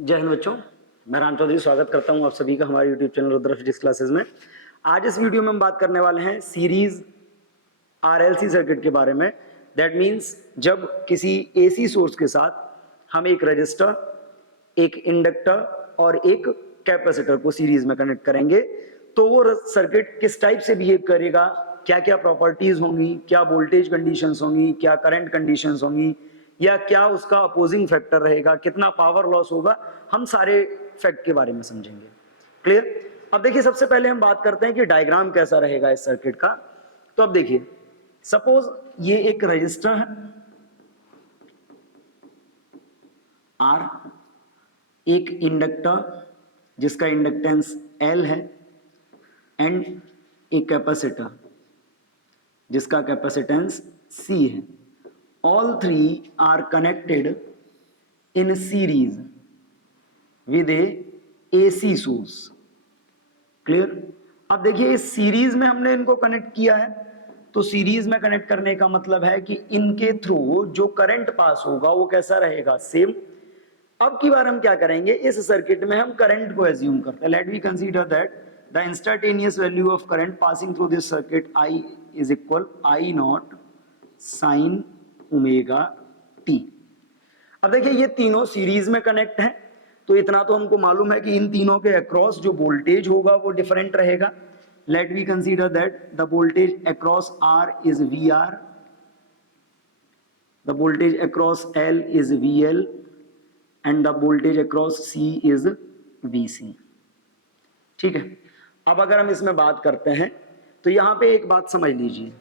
जय हिंद बच्चों, मैं राम चौधरी स्वागत करता हूं आप सभी का हमारे YouTube channel Rudra physics classes में। आज इस वीडियो में हम बात करने वाले हैं सीरीज RLC सर्किट के बारे में। दैट मीन्स जब किसी AC सोर्स के साथ हम एक रजिस्टर, एक इंडक्टर और एक कैपेसिटर को सीरीज में कनेक्ट करेंगे तो वो सर्किट किस टाइप से बिहेव करेगा, क्या क्या प्रॉपर्टीज होंगी, क्या वोल्टेज कंडीशंस होंगी, क्या करंट कंडीशंस होंगी, या क्या उसका अपोजिंग फैक्टर रहेगा, कितना पावर लॉस होगा, हम सारे फैक्ट के बारे में समझेंगे। क्लियर? अब देखिए, सबसे पहले हम बात करते हैं कि डायग्राम कैसा रहेगा इस सर्किट का। तो अब देखिए, सपोज ये एक रजिस्टर है R, एक इंडक्टर जिसका इंडक्टेंस L है एंड एक कैपेसिटर जिसका कैपेसिटेंस C है। All three are connected in series with a AC source. Clear? अब देखिए, इस सीरीज में हमने इनको कनेक्ट किया है, तो सीरीज में कनेक्ट करने का मतलब है कि इनके थ्रू जो करंट पास होगा वो कैसा रहेगा, सेम। अब की बार हम क्या करेंगे, इस सर्किट में हम करंट को एज्यूम करते हैं। Let we consider that the instantaneous value of current passing through this circuit I is equal I nought sine omega t. अब देखिए, ये तीनों सीरीज में कनेक्ट हैं, तो इतना तो हमको मालूम है कि इन तीनों के अक्रॉस जो वोल्टेज होगा वो डिफरेंट रहेगा। Let we consider that the voltage across R is VR, the voltage across L is VL and the voltage across C is VC। ठीक है, अब अगर हम इसमें बात करते हैं तो यहां पे एक बात समझ लीजिए,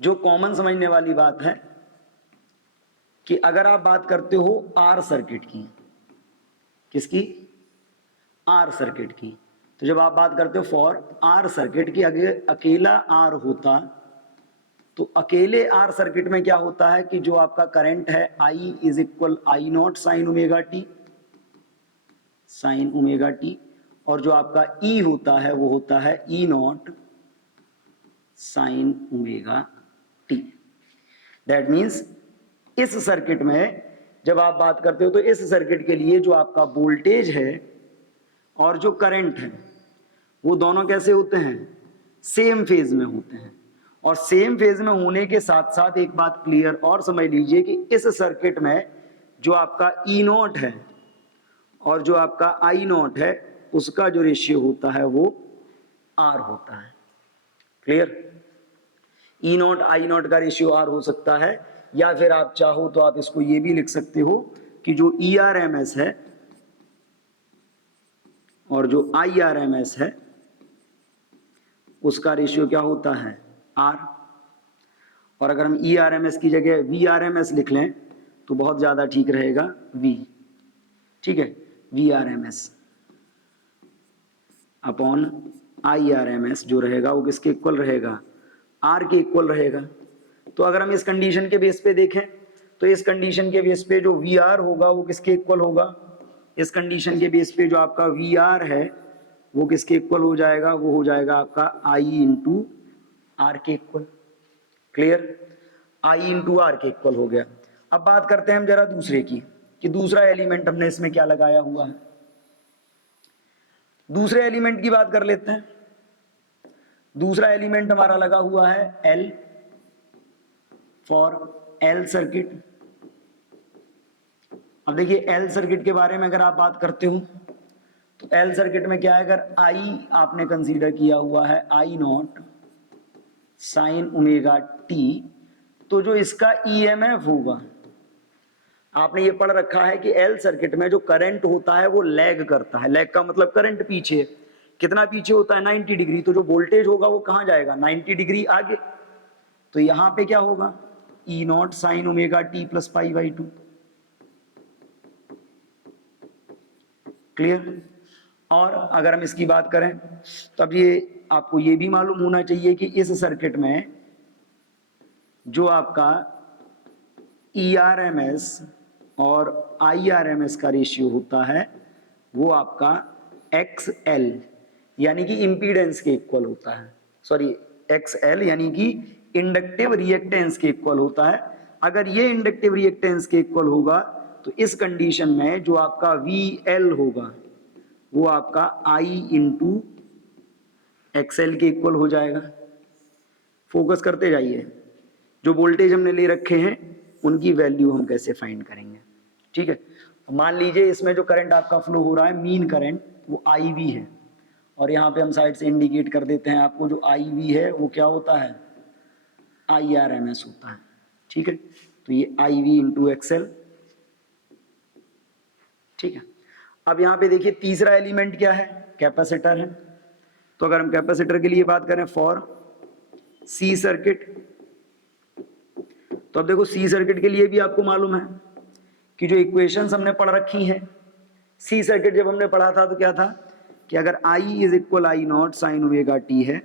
जो कॉमन समझने वाली बात है कि अगर आप बात करते हो R सर्किट की, किसकी? R सर्किट की। तो जब आप बात करते हो फॉर R सर्किट की, अगर अकेला R होता तो अकेले R सर्किट में क्या होता है कि जो आपका करंट है I is equal I nought sine omega T, sign omega T, और जो आपका E होता है वो होता है E not sine omega T. That means इस सर्किट में जब आप बात करते हो तो इस सर्किट के लिए जो आपका वोल्टेज है और जो करंट है वो दोनों कैसे होते हैं, सेम फेज में होते हैं। और सेम फेज में होने के साथ साथ एक बात क्लियर और समझ लीजिए कि इस सर्किट में जो आपका E नॉट है और जो आपका I नॉट है उसका जो रेशियो होता है वो R होता है। Clear? E not I not का रेशियो R हो सकता है, या फिर आप चाहो तो आप इसको ये भी लिख सकते हो कि जो ERMS है और जो IRMS है उसका रेशियो क्या होता है, R। और अगर हम ERMS की जगह VRMS लिख लें तो बहुत ज्यादा ठीक रहेगा, V। ठीक है, VRMS अपॉन IRMS जो रहेगा वो किसके इक्वल रहेगा, R के इक्वल रहेगा। तो अगर हम इस कंडीशन के बेस पे देखें तो इस कंडीशन के बेस पे जो VR होगा वो किसके इक्वल होगा, इस कंडीशन के बेस पे जो आपका VR है वो किसके इक्वल हो जाएगा, वो हो जाएगा आपका I इंटू R के equal. Clear? I into R के इक्वल हो गया। अब बात करते हैं हम जरा दूसरे की, कि दूसरा एलिमेंट हमने इसमें क्या लगाया हुआ है। दूसरे एलिमेंट की बात कर लेते हैं। दूसरा एलिमेंट हमारा लगा हुआ है L फॉर L सर्किट। अब देखिए, L सर्किट के बारे में अगर आप बात करते हो तो L सर्किट में क्या है, अगर I आपने कंसीडर किया हुआ है I nought sine omega T, तो जो इसका EMF होगा, आपने ये पढ़ रखा है कि L सर्किट में जो करंट होता है वो लैग करता है। लैग का मतलब करंट पीछे, कितना पीछे होता है, 90 डिग्री। तो जो वोल्टेज होगा वो कहां जाएगा, 90 डिग्री आगे। तो यहां पे क्या होगा, E not sine omega T plus pi by 2। Clear? और अगर हम इसकी बात करें तो अब ये आपको ये भी मालूम होना चाहिए कि इस सर्किट में जो आपका ERMS और IRMS का रेशियो होता है वो आपका XL यानी कि इंपीडेंस के इक्वल होता है। सॉरी, XL यानी कि इंडक्टिव रिएक्टेंस के इक्वल होता है। अगर ये इंडक्टिव रिएक्टेंस के इक्वल होगा तो इस कंडीशन में जो आपका VL होगा वो आपका I इंटू XL के इक्वल हो जाएगा। फोकस करते जाइए, जो वोल्टेज हमने ले रखे हैं उनकी वैल्यू हम कैसे फाइंड करेंगे। ठीक है, मान लीजिए इसमें जो करंट आपका फ्लो हो रहा है मीन करंट वो IV है, और यहाँ पे हम साइड से इंडिकेट कर देते हैं आपको जो IV है वो क्या होता है, IRMS होता है। ठीक है, तो ये IV इंटू XL। ठीक है, अब यहाँ पे देखिए तीसरा एलिमेंट क्या है, कैपेसिटर है। तो अगर हम कैपेसिटर के लिए बात करें फॉर सी सर्किट, तो अब देखो सी सर्किट के लिए भी आपको मालूम है कि जो इक्वेशंस हमने पढ़ रखी हैं, सी सर्किट जब हमने पढ़ा था तो क्या था कि अगर I is equal I nought sine omega T है,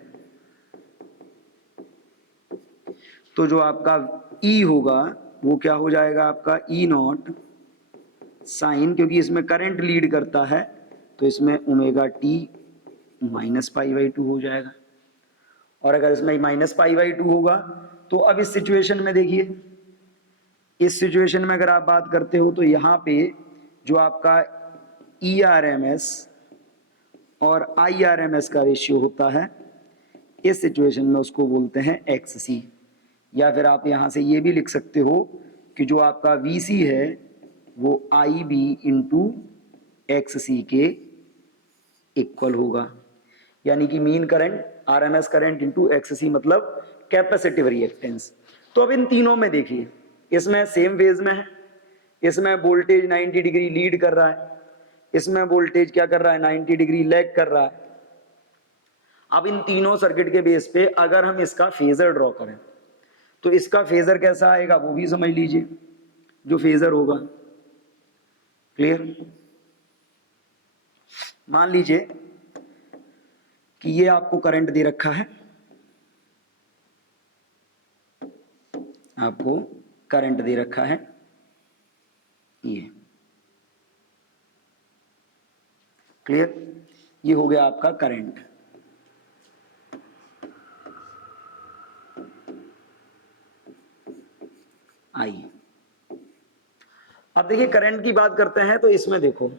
तो जो आपका E होगा वो क्या हो जाएगा आपका E नॉट साइन, क्योंकि इसमें करंट लीड करता है तो इसमें omega T minus pi by two हो जाएगा। और अगर इसमें माइनस पाई बाई टू होगा तो अब इस सिचुएशन में देखिए, इस सिचुएशन में अगर आप बात करते हो तो यहाँ पे जो आपका ERMS और IRMS का रेशियो होता है, इस सिचुएशन में उसको बोलते हैं XC। या फिर आप यहाँ से ये भी लिख सकते हो कि जो आपका VC है वो IB इंटू XC के इक्वल होगा, यानी कि mean current RMS current into XC मतलब कैपेसिटिव रिएक्टेंस। तो अब इन तीनों में देखिए, इसमें सेम फेज में है, इसमें वोल्टेज 90 डिग्री लीड कर रहा है, इसमें वोल्टेज क्या कर रहा है 90 डिग्री लैग कर रहा है। अब इन तीनों सर्किट के बेस पे अगर हम इसका फेजर ड्रॉ करें तो इसका फेजर कैसा आएगा वो भी समझ लीजिए, जो फेजर होगा। क्लियर, मान लीजिए कि ये आपको करंट दे रखा है, आपको करंट दे रखा है ये। क्लियर, ये हो गया आपका करंट। आई, अब देखिए करंट की बात करते हैं तो इसमें देखो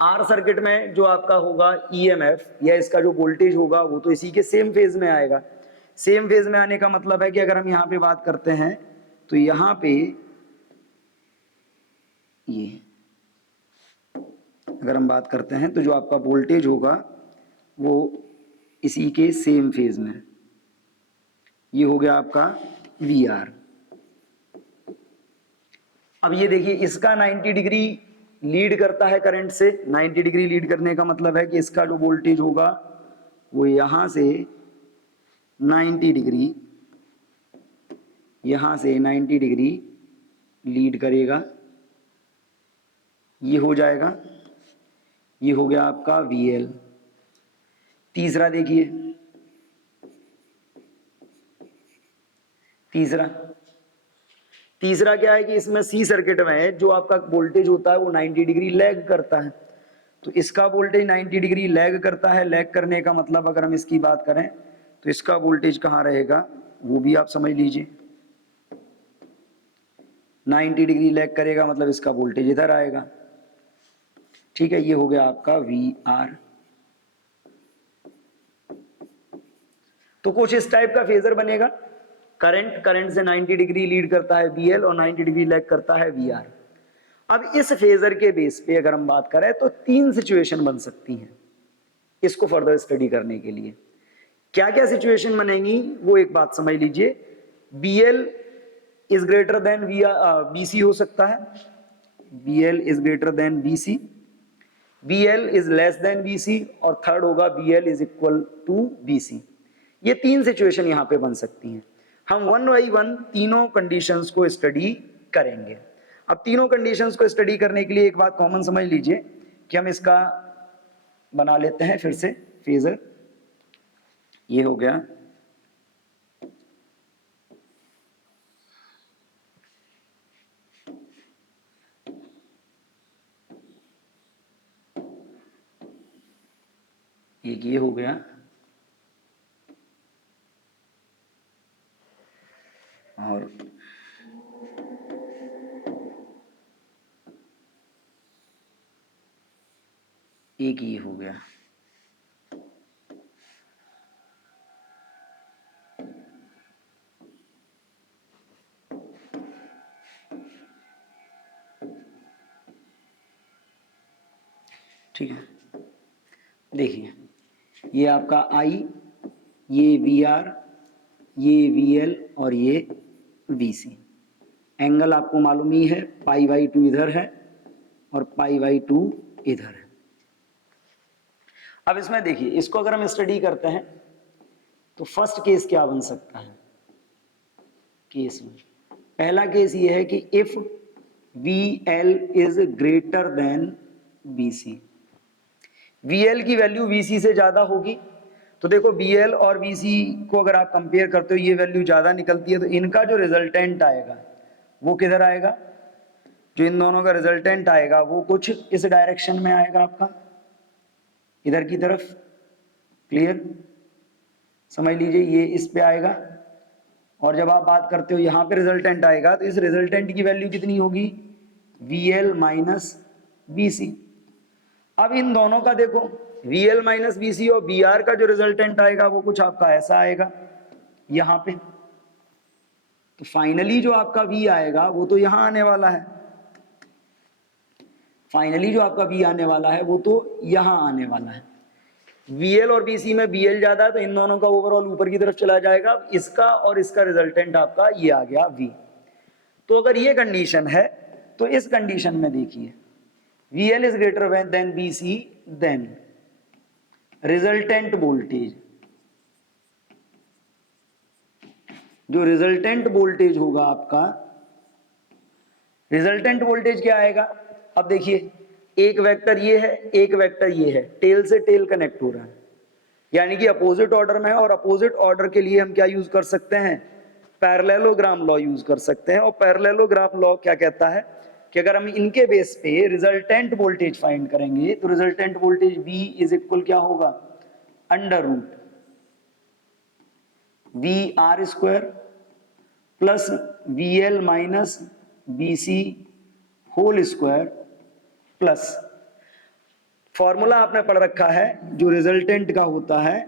आर सर्किट में जो आपका होगा EMF या इसका जो वोल्टेज होगा वो तो इसी के सेम फेज में आएगा। सेम फेज में आने का मतलब है कि अगर हम यहाँ पे बात करते हैं तो यहाँ पे ये अगर हम बात करते हैं तो जो आपका वोल्टेज होगा वो इसी के सेम फेज में, ये हो गया आपका VR। अब ये देखिए इसका 90 डिग्री लीड करता है करंट से। 90 डिग्री लीड करने का मतलब है कि इसका जो वोल्टेज होगा वो यहां से 90 डिग्री, यहां से 90 डिग्री लीड करेगा, ये हो जाएगा, ये हो गया आपका VL। तीसरा देखिए, तीसरा क्या है कि इसमें सी सर्किट में जो आपका वोल्टेज होता है वो 90 डिग्री लैग करता है। तो इसका वोल्टेज 90 डिग्री लैग करता है। लैग करने का मतलब अगर हम इसकी बात करें तो इसका वोल्टेज कहाँ रहेगा वो भी आप समझ लीजिए। 90 डिग्री लैग करेगा मतलब इसका वोल्टेज इधर आएगा। ठीक है, ये हो गया आपका VR। तो कुछ इस टाइप का फेजर बनेगा। करंट से 90 डिग्री लीड करता है VL और 90 डिग्री लैग करता है VR। अब इस फेजर के बेस पे अगर हम बात करें तो तीन सिचुएशन बन सकती हैं इसको फर्दर स्टडी करने के लिए। क्या क्या सिचुएशन बनेंगी वो एक बात समझ लीजिए। BL is greater than BC हो सकता है, BL is greater than BC, BL is less than BC, और थर्ड होगा BL is equal to BC। ये तीन सिचुएशन यहां पे बन सकती हैं। हम वन बाई वन तीनों कंडीशंस को स्टडी करेंगे। अब तीनों कंडीशंस को स्टडी करने के लिए एक बात कॉमन समझ लीजिए कि हम इसका बना लेते हैं फिर से फेजर। ये हो गया, एक ये हो गया, और एक ये हो गया। ठीक है, देखिए ये आपका I, ये VR, ये VL और ये VC। एंगल आपको मालूम ही है, π/2 इधर है और π/2 इधर है। अब इसमें देखिए, इसको अगर हम स्टडी करते हैं तो फर्स्ट केस क्या बन सकता है। केस में पहला केस ये है कि if VL is greater than BC, VL की वैल्यू VC से ज्यादा होगी। तो देखो VL और VC को अगर आप कंपेयर करते हो, ये वैल्यू ज्यादा निकलती है, तो इनका जो रिजल्टेंट आएगा वो किधर आएगा, जो इन दोनों का रिजल्टेंट आएगा वो कुछ इस डायरेक्शन में आएगा, आपका इधर की तरफ। क्लियर, समझ लीजिए ये इस पे आएगा, और जब आप बात करते हो यहां पे रिजल्टेंट आएगा, तो इस रिजल्टेंट की वैल्यू कितनी होगी, VL माइनस BC। अब इन दोनों का देखो, VL माइनस BC और BR का जो रिजल्टेंट आएगा वो कुछ आपका ऐसा आएगा यहां पे। तो फाइनली जो आपका V आएगा वो तो यहां आने वाला है, फाइनली जो आपका V आने वाला है वो तो यहां आने वाला है। VL और BC में BL ज्यादा है, तो इन दोनों का ओवरऑल ऊपर की तरफ चला जाएगा। इसका और इसका रिजल्टेंट आपका ये आ गया V। तो अगर ये कंडीशन है, तो इस कंडीशन में देखिए VL is greater than BC, then resultant voltage, जो रिजल्टेंट वोल्टेज होगा आपका, रिजल्टेंट वोल्टेज क्या आएगा। अब देखिए, एक वेक्टर ये है, एक वेक्टर ये है, टेल से टेल कनेक्ट हो रहा है, यानी कि अपोजिट ऑर्डर में है। और अपोजिट ऑर्डर के लिए हम क्या यूज कर सकते हैं, पैरेललोग्राम लॉ यूज कर सकते हैं। और पैरेललोग्राम लॉ क्या कहता है कि अगर हम इनके बेस पे रिजल्टेंट वोल्टेज फाइंड करेंगे, तो resultant voltage V is equal क्या होगा, under root VR square plus VL minus BC whole square plus, formula आपने पढ़ रखा है जो रिजल्टेंट का होता है,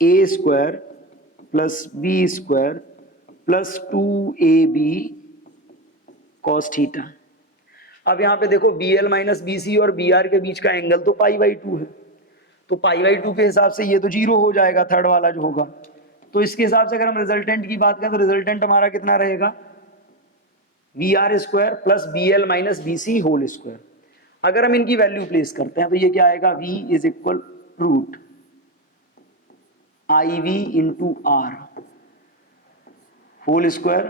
A square plus B square plus 2AB cos theta. अब यहां पे देखो BL माइनस BC और BR के बीच का एंगल तो π/2 है, तो π/2 के हिसाब से ये तो 0 हो जाएगा, थर्ड वाला जो होगा। तो इसके हिसाब से अगर हम रिजल्टेंट की बात करें, तो रिजल्टेंट हमारा कितना रहेगा, VR square plus BL minus BC whole square. अगर हम इनकी वैल्यू प्लेस करते हैं, तो ये क्या आएगा, V is equal root IV into R whole square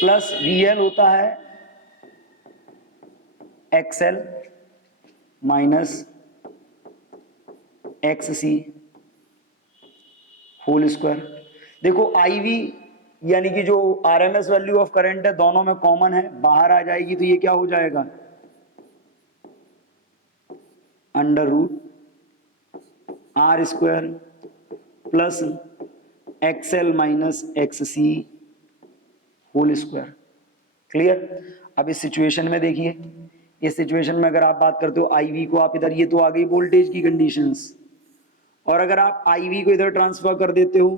plus VL होता है XL minus XC whole square. देखो IV यानी कि जो RMS वैल्यू ऑफ करंट है, दोनों में कॉमन है, बाहर आ जाएगी, तो ये क्या हो जाएगा, under root R square plus XL minus XC whole square. Clear. अब इस सिचुएशन में देखिए, इस सिचुएशन में अगर आप बात करते हो IV को, आप इधर, ये तो आ गई वोल्टेज की कंडीशंस, और अगर आप IV को इधर ट्रांसफर कर देते हो,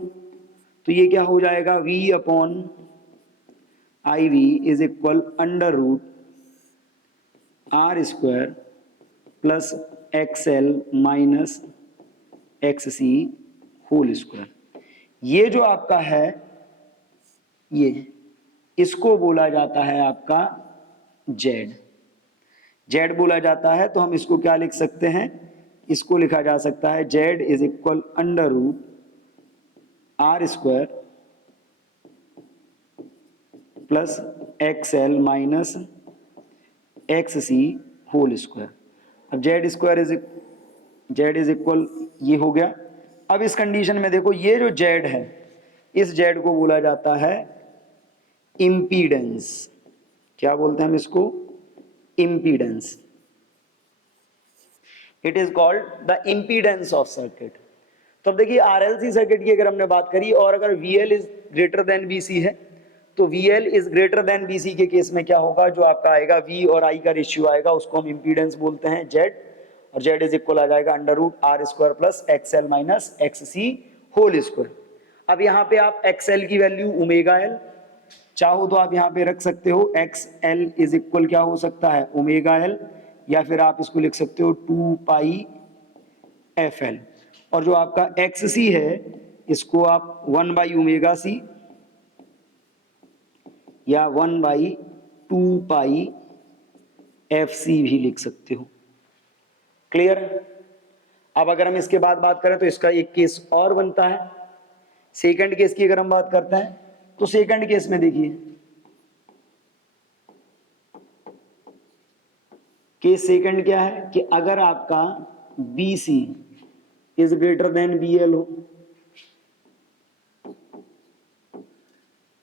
तो ये क्या हो जाएगा, V upon IV is equal under root R square plus XL minus XC whole square. ये जो आपका है, ये इसको बोला जाता है आपका Z, Z बोला जाता है। तो हम इसको क्या लिख सकते हैं, इसको लिखा जा सकता है Z is equal under root R square plus XL minus XC whole square. अब Z इज इक्वल ये हो गया। अब इस कंडीशन में देखो, ये जो Z है, इस Z को बोला जाता है इम्पीडेंस। क्या बोलते हैं हम इसको, impedance. It is called the impedance of circuit. तो अब देखिए, RLC सर्किट की अगर हमने बात करी, और अगर VL is greater than BC है, तो VL is greater than BC के केस में क्या होगा, जो आपका आएगा V और I का रेशियो आएगा उसको हम इंपीडेंस बोलते हैं Z, और Z इज इक्वल आ जाएगा √R² plus XL minus XC whole square. अब यहाँ पे आप XL की वैल्यू ओमेगा L चाहो तो आप यहाँ पे रख सकते हो, XL इज इक्वल क्या हो सकता है ओमेगा L, या फिर आप इसको लिख सकते हो 2 पाई FL, और जो आपका XC है इसको आप 1 बाई ओमेगा C या 1 बाई 2 पाई FC भी लिख सकते हो। क्लियर। अब अगर हम इसके बाद बात करें तो इसका एक केस और बनता है, सेकंड केस की अगर हम बात करते हैं तो सेकंड केस में देखिए, केस सेकंड क्या है कि अगर आपका BC is greater then BL हो,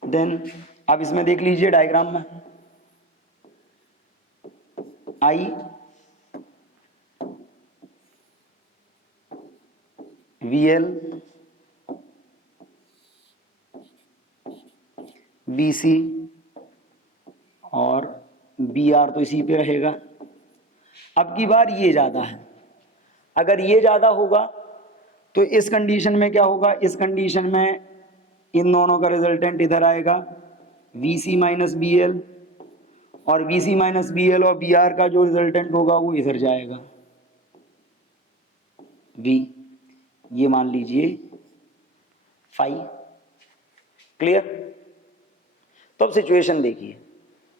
देन आप इसमें देख लीजिए डायग्राम में I VL BC और BR तो इसी पे रहेगा। अब की बार ये ज्यादा है, अगर ये ज्यादा होगा तो इस कंडीशन में क्या होगा, इस कंडीशन में इन दोनों का रिजल्टेंट इधर आएगा VC माइनस BL, और BC माइनस BL और BR का जो रिजल्टेंट होगा वो इधर जाएगा V, ये मान लीजिए फाई। क्लियर। तो अब सिचुएशन देखिए,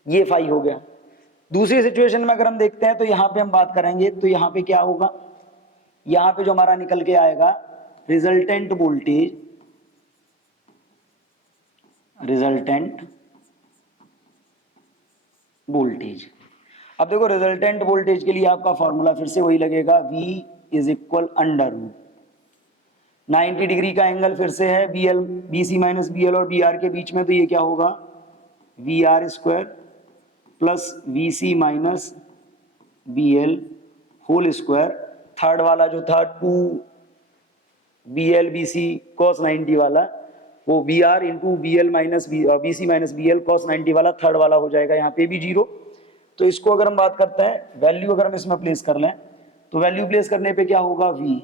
ये फाई हो गया। दूसरी सिचुएशन में अगर हम देखते हैं तो यहां पे हम बात करेंगे तो यहां पे क्या होगा, यहां पे जो हमारा निकल के आएगा रिजल्टेंट वोल्टेज, रिजल्टेंट वोल्टेज। अब देखो रिजल्टेंट वोल्टेज के लिए आपका फॉर्मूला फिर से वही लगेगा, V is equal under root 90 degree का एंगल फिर से है BC माइनस BL और BR के बीच में, तो ये क्या होगा VR square plus VC minus BL whole square. Third वाला जो था 2 BL BC cos 90 वाला, वो BR into BL minus BC minus BL cos 90 वाला थर्ड वाला हो जाएगा, यहाँ पे भी जीरो। तो इसको अगर हम बात करते हैं वैल्यू अगर हम इसमें प्लेस कर लें तो वैल्यू प्लेस करने पे क्या होगा, V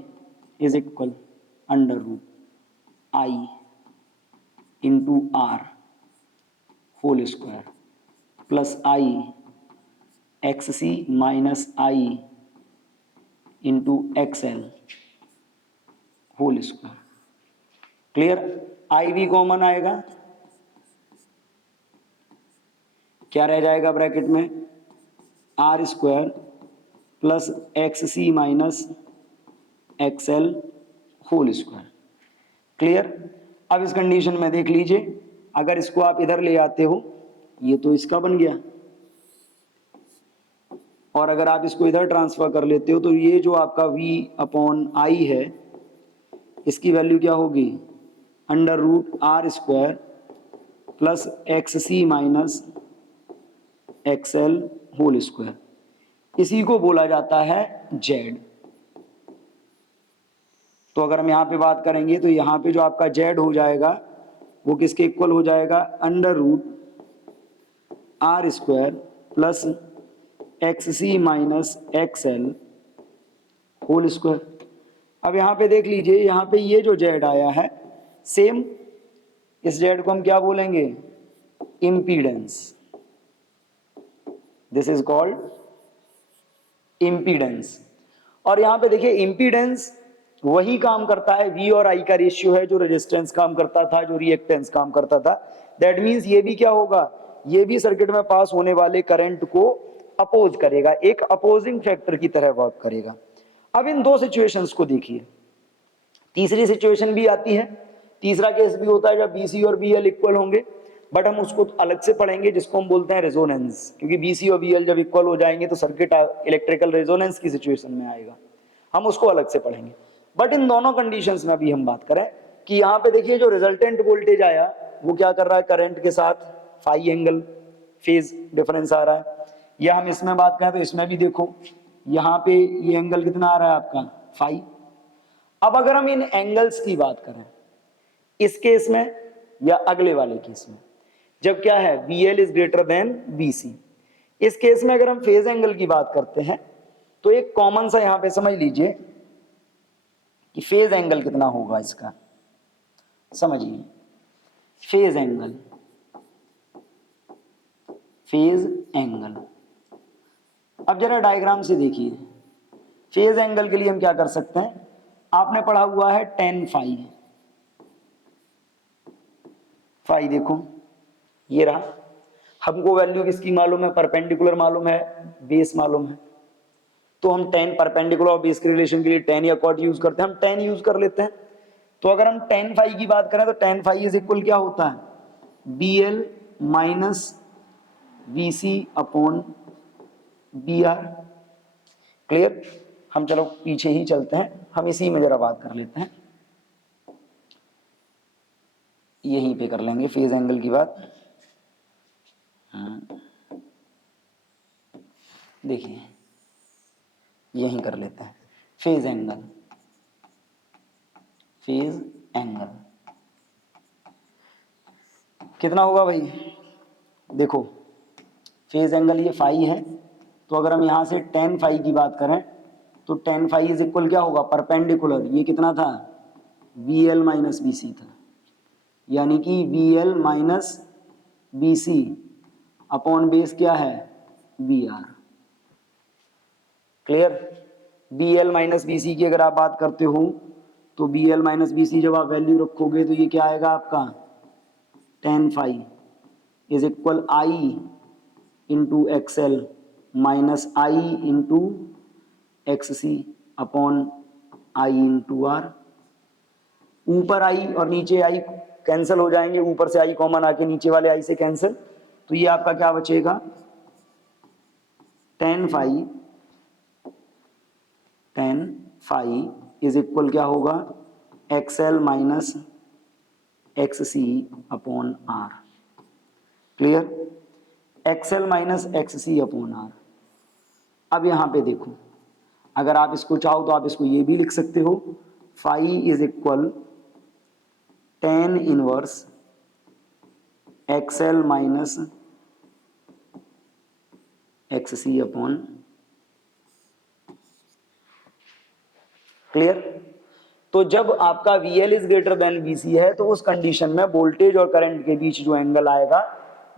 is equal under root I into R whole square plus I XC minus I into XL whole square. Clear. I भी कॉमन आएगा, क्या रह जाएगा ब्रैकेट में R square plus XC minus XL whole square. Clear. अब इस condition में देख लीजिए, अगर इसको आप इधर ले आते हो ये तो इसका बन गया, और अगर आप इसको इधर ट्रांसफर कर लेते हो तो ये जो आपका V अपॉन I है इसकी वैल्यू क्या होगी under root R square plus XC minus XL whole square. इसी को बोला जाता है Z। तो अगर हम यहाँ पे बात करेंगे तो यहाँ पे जो आपका Z हो जाएगा वो किसके इक्वल हो जाएगा, under root R square plus XC minus XL whole square. अब यहाँ पे देख लीजिए, यहाँ पे ये जो Z आया है सेम, इस Z को हम क्या बोलेंगे, impedance. This is called impedance. और यहाँ पे देखिए इम्पीडेंस वही काम करता है, V और I का रेशियो है जो रेजिस्टेंस काम करता था, जो रिएक्टेंस काम करता था। दैट मीन्स ये भी क्या होगा, ये भी सर्किट में पास होने वाले करंट को अपोज करेगा, एक अपोजिंग फैक्टर की तरह वर्क करेगा। अब इन दो सिचुएशंस को देखिए, तीसरी सिचुएशन भी आती है, तीसरा केस भी होता है जब BC और BL इक्वल होंगे, बट हम उसको अलग से पढ़ेंगे जिसको हम बोलते हैं रेजोनेंस, क्योंकि BC और BL जब इक्वल हो जाएंगे तो सर्किट इलेक्ट्रिकल रेजोनेंस की सिचुएशन में आएगा, हम उसको अलग से पढ़ेंगे। बट इन दोनों कंडीशंस में अभी हम बात करें कि यहाँ पे देखिए जो रिजल्टेंट वोल्टेज आया वो क्या कर रहा है, करंट के साथ फाई एंगल फेज डिफरेंस आ रहा है। या हम इसमें बात करें तो इसमें भी देखो यहाँ पे ये एंगल कितना आ रहा है आपका फाई। अब अगर हम इन एंगल्स की बात करें इस केस में या अगले वाले केस में, जब क्या है VL is greater than BC। इस केस में अगर हम फेज एंगल की बात करते हैं तो एक कॉमन सा यहां पे समझ लीजिए कि फेज एंगल कितना होगा इसका, समझिए फेज एंगल, फेज एंगल। अब जरा डायग्राम से देखिए, फेज एंगल के लिए हम क्या कर सकते हैं, आपने पढ़ा हुआ है tan फाई, फाई देखो ये रहा, हमको वैल्यू किसकी मालूम है, परपेंडिकुलर मालूम है, बेस मालूम है, तो हम tan परपेंडिकुलर और बेस के रिलेशन के लिए tan या कॉट यूज करते हैं, हम tan यूज कर लेते हैं। तो अगर हम tan फाई की बात करें तो tan फाई इज इक्वल क्या होता है, BL minus BC upon BR। Clear, हम चलो पीछे ही चलते हैं, हम इसी में जरा बात कर लेते हैं, यहीं पे कर लेंगे फेज एंगल की बात। देखिए यहीं कर लेते हैं फेज एंगल, फेज एंगल कितना होगा भाई, देखो फेज एंगल ये फाई है, तो अगर हम यहां से tan फाई की बात करें तो tan फाई इज इक्वल क्या होगा, परपेंडिकुलर, ये कितना था VL माइनस BC था, यानी कि VL minus BC upon base क्या है BR। Clear, BL minus BC की अगर आप बात करते हो तो BL माइनस BC जब आप वैल्यू रखोगे तो ये क्या आएगा आपका tan phi is equal I into XL minus I into XC upon I into R। ऊपर I और नीचे I कैंसिल हो जाएंगे, ऊपर से I कॉमन आके नीचे वाले I से कैंसिल, तो ये आपका क्या बचेगा tan फाई इज इक्वल क्या होगा XL minus XC upon R। Clear, XL minus XC upon R। अब यहां पे देखो, अगर आप इसको चाहो तो आप इसको ये भी लिख सकते हो, phi is equal tan inverse XL minus XC upon. Clear, तो जब आपका VL is greater than BC है तो उस कंडीशन में वोल्टेज और करंट के बीच जो एंगल आएगा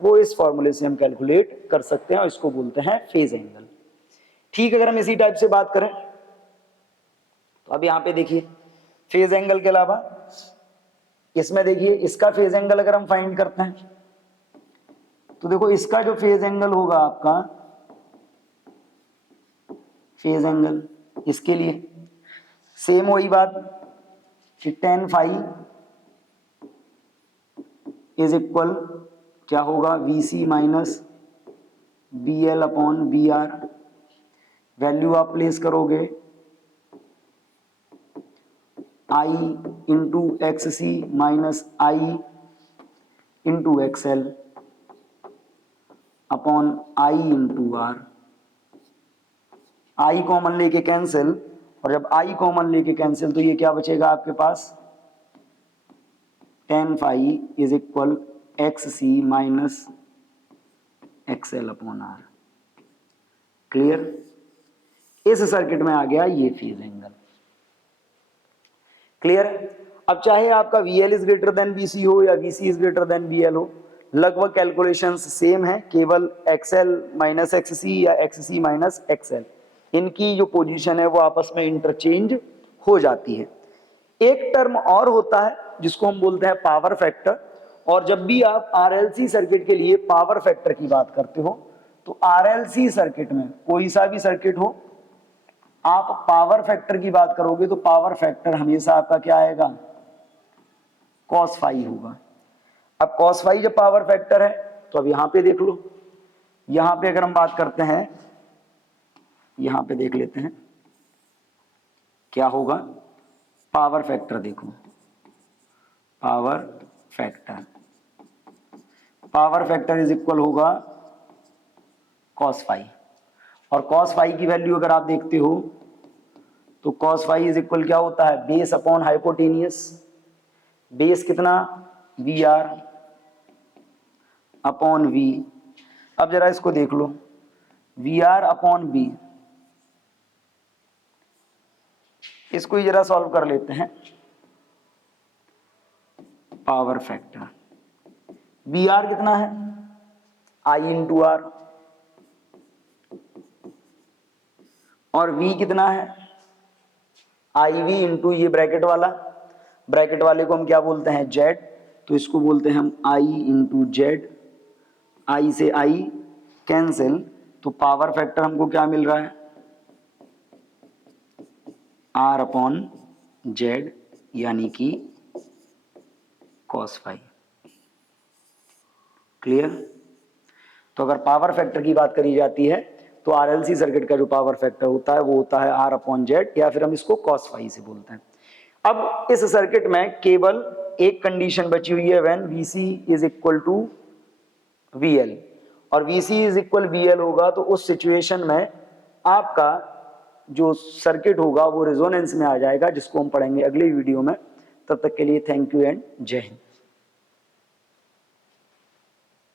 वो इस फॉर्मूले से हम कैलकुलेट कर सकते हैं और इसको बोलते हैं फेज एंगल। ठीक, अगर हम इसी टाइप से बात करें तो अब यहां पे देखिए फेज एंगल के अलावा इसमें देखिए इसका फेज एंगल अगर हम फाइंड करते हैं तो देखो इसका जो फेज एंगल होगा आपका, फेज एंगल इसके लिए सेम वही बात कि tan फाई इज इक्वल क्या होगा VC minus BL upon BR। Value आप प्लेस करोगे I into XC minus I into XL upon I into R। I common लेके कैंसिल, और जब I कॉमन लेके कैंसिल तो ये क्या बचेगा आपके पास tan phi is equal XC minus XL upon R। Clear, इस सर्किट में आ गया ये फेज एंगल। क्लियर, अब चाहे आपका VL is greater than BC हो या VC is greater then BL हो, लगभग कैलकुलेशंस सेम है, केवल XL माइनस XC या XC माइनस XL इनकी जो पोजीशन है वो आपस में इंटरचेंज हो जाती है। एक टर्म और होता है जिसको हम बोलते हैं पावर फैक्टर, और जब भी आप RLC सर्किट के लिए पावर फैक्टर की बात करते हो तो RLC सर्किट में कोई सा भी सर्किट हो, आप पावर फैक्टर की बात करोगे तो पावर फैक्टर हमेशा आपका क्या आएगा cos फाई होगा। अब cos फाई जब पावर फैक्टर है तो अब यहां पे देख लो, यहां पे अगर हम बात करते हैं, यहां पे देख लेते हैं क्या होगा पावर फैक्टर। देखो power factor, power factor is equal होगा cos फाई, और cos फाई की वैल्यू अगर आप देखते हो तो cos फाई इज इक्वल क्या होता है बेस अपॉन हाइपोटेनियस। बेस कितना BR अपॉन वी। अब जरा इसको देख लो, वी आर अपॉन बी, इसको ही जरा सॉल्व कर लेते हैं। पावर फैक्टर वी आर कितना है, आई इंटू आर, और वी कितना है, आई वी इंटू ये ब्रैकेट वाला, ब्रैकेट वाले को हम क्या बोलते हैं, जेड, तो इसको बोलते हैं हम आई into Z. I say I cancel, तो पावर फैक्टर हमको क्या मिल रहा है, आर अपॉन जेड, यानी कि cos फाई। क्लियर? तो अगर पावर फैक्टर की बात करी जाती है तो आरएलसी सर्किट का जो पावर फैक्टर होता है वो होता है आर अपॉन जेड, या फिर हम इसको cos फाई से बोलते हैं। अब इस सर्किट में केवल एक कंडीशन बची हुई है, when VC is equal to VL, और वीसी इज इक्वल वीएल होगा तो उस सिचुएशन में आपका जो सर्किट होगा वो रेजोनेंस में आ जाएगा, जिसको हम पढ़ेंगे अगली वीडियो में। तब तक के लिए थैंक यू एंड जय हिंद।